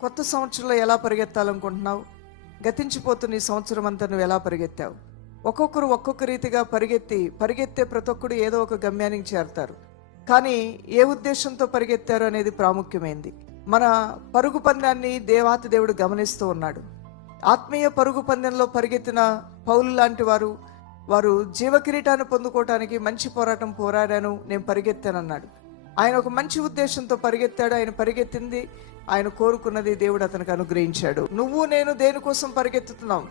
కొత్త సంవత్సరంలో ఎలా పరిగెత్తాలనుకుంటున్నావు? గతించిపోతున్న ఈ సంవత్సరం అంతా నువ్వు ఎలా పరిగెత్తావు? ఒక్కొక్కరు ఒక్కొక్క రీతిగా పరిగెత్తే ప్రతి ఒక్కడు ఏదో ఒక గమ్యానికి చేరతారు. కానీ ఏ ఉద్దేశంతో పరిగెత్తారు అనేది ప్రాముఖ్యమైంది. మన పరుగు పందాన్ని దేవాతి దేవుడు గమనిస్తూ ఉన్నాడు. ఆత్మీయ పరుగు పందెంలో పరిగెత్తిన పౌలు లాంటి వారు జీవకిరీటాన్ని పొందుకోవటానికి మంచి పోరాటం పోరాడాను, నేను పరిగెత్తానన్నాడు. ఆయన ఒక మంచి ఉద్దేశంతో పరిగెత్తాడు. ఆయన పరిగెత్తింది, ఆయన కోరుకున్నది దేవుడు అతనికి అనుగ్రహించాడు. నువ్వు నేను దేనికోసం పరిగెత్తుతున్నాం?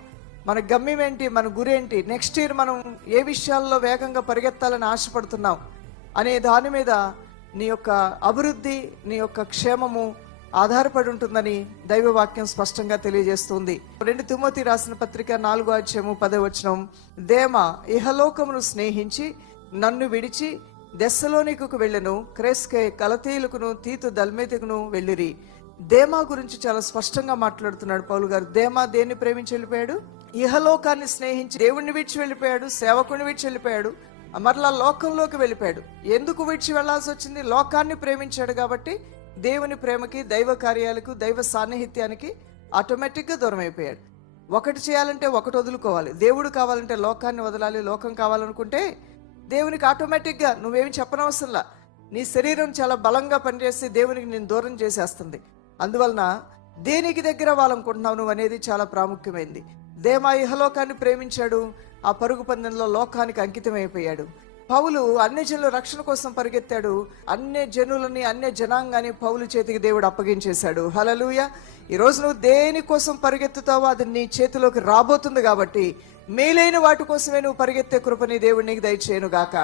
మన గమ్యం ఏంటి? మన గురి ఏంటి? నెక్స్ట్ ఇయర్ మనం ఏ విషయాల్లో వేగంగా పరిగెత్తాలని ఆశపడుతున్నాం అనే దాని మీద నీ యొక్క అభివృద్ధి, నీ యొక్క క్షేమము ఆధారపడి ఉంటుందని దైవవాక్యం స్పష్టంగా తెలియజేస్తుంది. 2 తిమోతి రాసిన పత్రిక 4:10 దేమా ఇహలోకమును స్నేహించి నన్ను విడిచి దెస్సలోనికుకు వెళ్ళెను, క్రేస్కే కలతీయులకును తీతు దల్మేతికును వెళ్ళిరి. దేమా గురించి చాలా స్పష్టంగా మాట్లాడుతున్నాడు పౌలు గారు. దేమా దేన్ని ప్రేమించి వెళ్ళిపోయాడు? ఇహలోకాన్ని స్నేహించి దేవుణ్ణి విడిచి వెళ్ళిపోయాడు, సేవకుని విడిచి వెళ్ళిపోయాడు, మరలా లోకంలోకి వెళ్ళిపోయాడు. ఎందుకు విడిచి వెళ్లాల్సి వచ్చింది? లోకాన్ని ప్రేమించాడు కాబట్టి దేవుని ప్రేమకి, దైవ కార్యాలకు, దైవ సాన్నిహిత్యానికి ఆటోమేటిక్గా దూరం అయిపోయాడు. ఒకటి చేయాలంటే ఒకటి వదులుకోవాలి. దేవుడు కావాలంటే లోకాన్ని వదలాలి. లోకం కావాలనుకుంటే దేవునికి ఆటోమేటిక్గా నువ్వేమి చెప్పనవసరంలా. నీ శరీరం చాలా బలంగా పనిచేసి దేవునికి నేను దూరం చేసేస్తుంది. అందువలన దేనికి దగ్గర వాళ్ళనుకుంటున్నావు నువ్వు అనేది చాలా ప్రాముఖ్యమైంది. దేమా ఇహలోకాన్ని ప్రేమించాడు, ఆ పరుగు పందెంలో లోకానికి అంకితం అయిపోయాడు. పౌలు అన్య జనుల రక్షణ కోసం పరిగెత్తాడు. అన్య జనాంగాన్ని పౌలు చేతికి దేవుడు అప్పగించేశాడు. హల్లెలూయా. ఈరోజు నువ్వు దేని కోసం పరిగెత్తుతావో అది నీ చేతిలోకి రాబోతుంది. కాబట్టి మేలైన వాటి కోసమే నువ్వు పరిగెత్తే కృపని దేవుడు నీకు దయచేయను గాక.